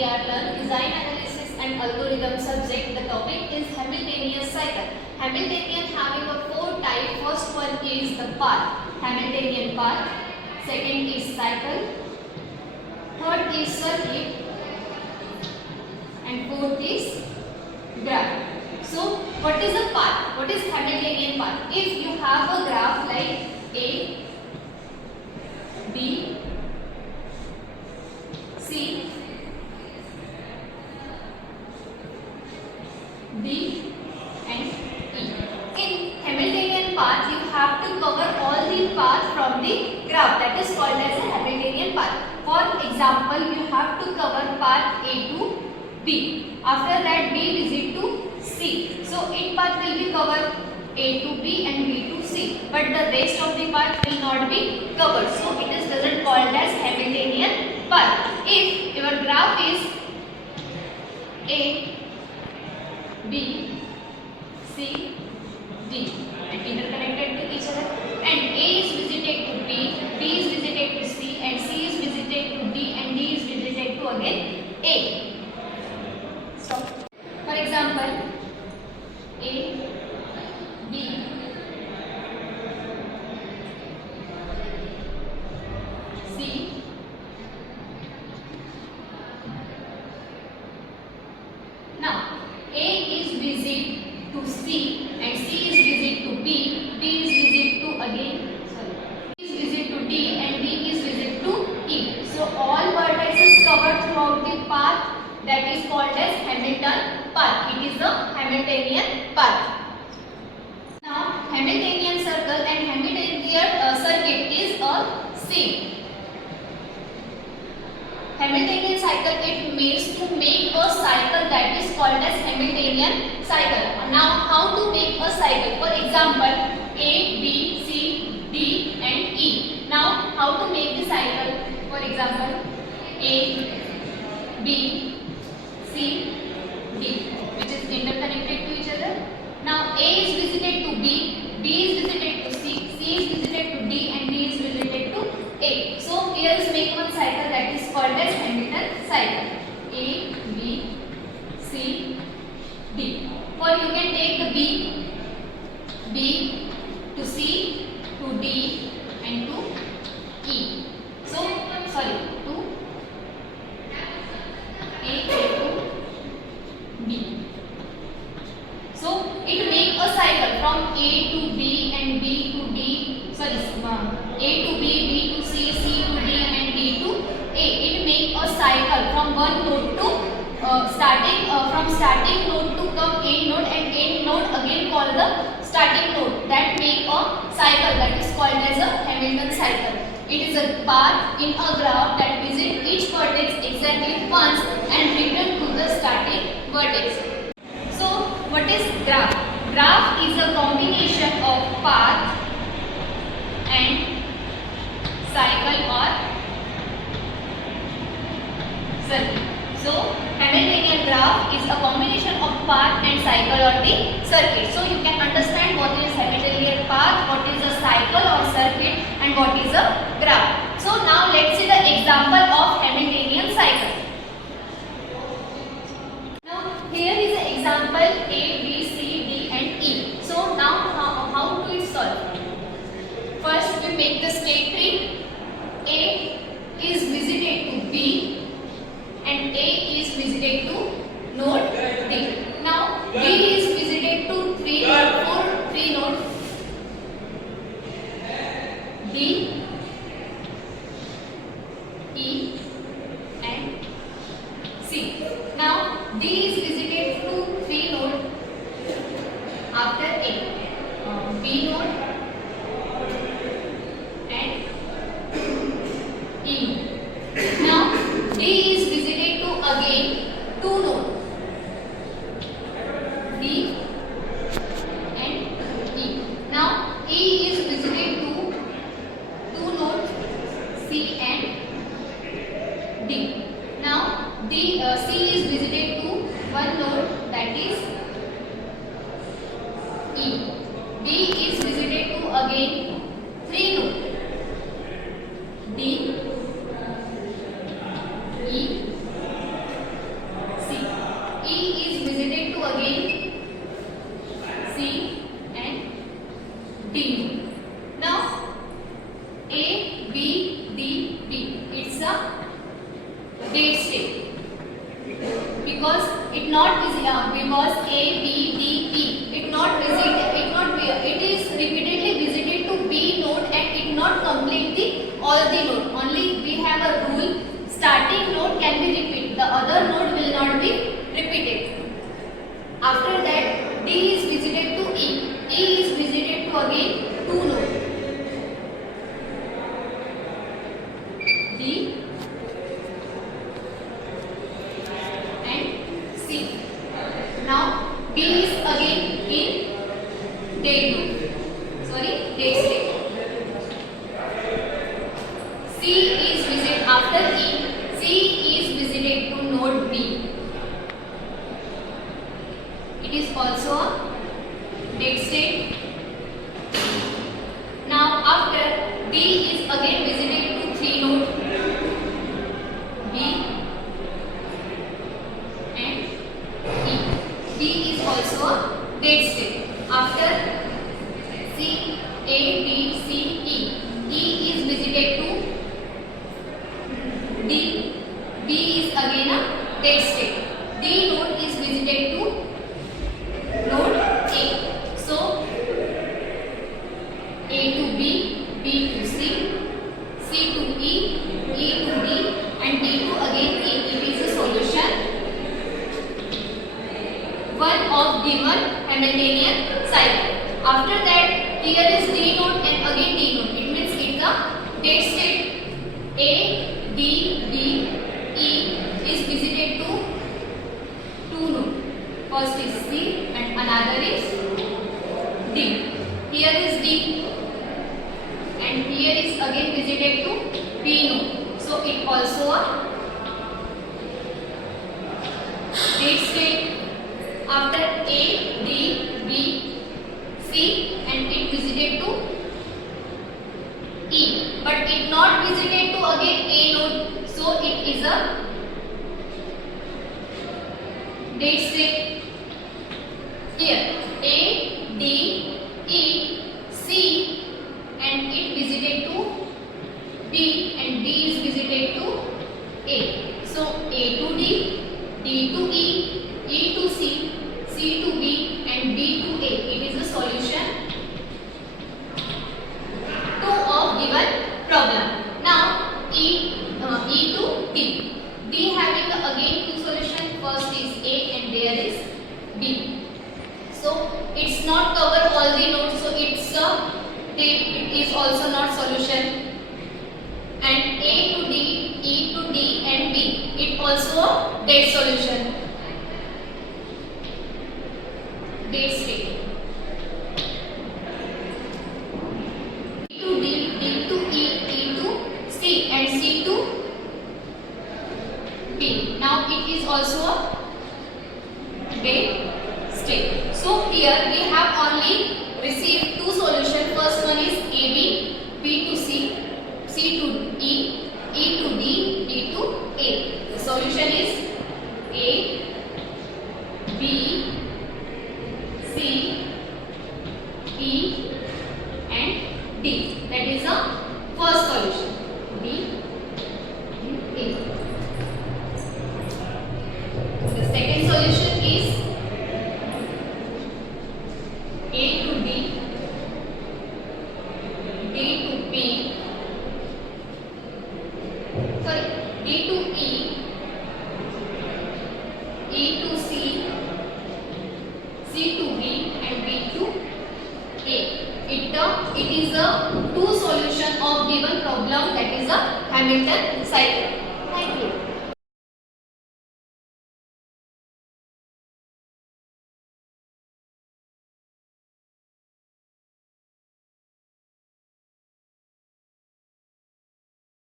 we are learn design analysis and algorithm subject. The topic is Hamiltonian cycle. Hamiltonian having a four type. First one is the path, Hamiltonian path. Second is cycle. Third is circuit. And fourth is graph. So what is a path? What is Hamiltonian path? If you have a graph like A, B, C, D and E. In Hamiltonian path, you have to cover all the path from the graph. That is called as a Hamiltonian path. For example, you have to cover path A to B. After that, B visit to C. So, in path will be covered A to B and B to C. But the rest of the path will not be covered. So, it is doesn't called as Hamiltonian path. If your graph is A, B, C, D and interconnected to each other, and A is visited to B, B is visited to C and C is visited to D and D is visited to again A. So, for example, A, B, C, now A is visit to C and C is visit to B, B is visit to again, B is visit to D and D is visit to E. So all vertices covered throughout the path, that is called as Hamilton path. It is the Hamiltonian path. Now Hamiltonian circle and Hamiltonian circuit is a same. Hamiltonian cycle, it means to make a cycle, that is called as Hamiltonian cycle. Now how to make a cycle? For example, A, B, C, D and E. Now how to make the cycle? For example, A, B, C, D, which is interconnected to each other. Now A is visited to B, B is visited to C, C is visited to D and D is visited to A. So here is make one cycle, that is called as Hamilton cycle. A, B, C, D. For you can take the B to C to D and to E. So sorry, to A to B. So it make a cycle from A to B and B to D. Sorry, A to B, B to C, C to D and D to A. It make a cycle from one node to from starting node to come end node and end node again called the starting node. That make a cycle, that is called as a Hamilton cycle. It is a path in a graph that visit each vertex exactly once and return to the starting vertex. So what is graph? Graph is a combination of path and cycle or circuit. So Hamiltonian graph is a combination of path and cycle or the circuit. So you can understand what is Hamiltonian path, what is a cycle or circuit and what is a graph. So now let's see the example of Hamiltonian cycle. Now here is an example A, B, C, D and E. So now how to solve? First we make the state tree. A is visited to B and A is visited to node D. Now B is visited to 3 nodes D, E and C. Now D is visited to 3 nodes after A, B node and D node. Now A, B, D, B. It's a dead state because it not because A, B, D, E. It is repeatedly visited to B node and it not complete the all the node. Only we have a rule: starting node can be repeated, the other node will not be repeated. After that, D is visited to E. E is visited to again 2 node. D and C. Now B is again in dead node. Dead state. C is visited after E. C is visited to node B. It is also a dead state. Now after D is again visited to 3 node B and E. D is also a dead state. After C, A, B, C, E. E is visited to D. B is again a dead state. D node is visited to node A. So A to B, B to C, C to E, E to D, and D to again E. It is a solution one of given Hamiltonian cycle. After that, here is D node and again D node. It means it's a dead state. A, D, B, E is visited to 2 node. First is C and another is D. Here is D and here is again visited to B node. So it also a dead state. After A, D, B, C and it visited to E, but it not visited to again A node, so it is a dead state. Here A, D, E, C and it visited to B and B is visited to A. So A to D, D to E, E to C, C to B and B to A. It is a solution 2 of given problem. Now E to D. D having again 2 solutions. First is A and there is B. So it's not cover all the nodes. So it is also not solution. And A to D, E to D and B. It also a dead solution. Dead state. D to D, D to E, E to C and C to B. Now it is also a dead state. So here we have only received 2 solutions. First one is AB, B to C, C to E, E to D, D to A. The solution is A, B, C, E and D. That is the first solution. B and A. The second solution is A to D, D to B, D to E, E to C, C to B and B to A. It is a 2 solution of given problem, that is a Hamilton cycle.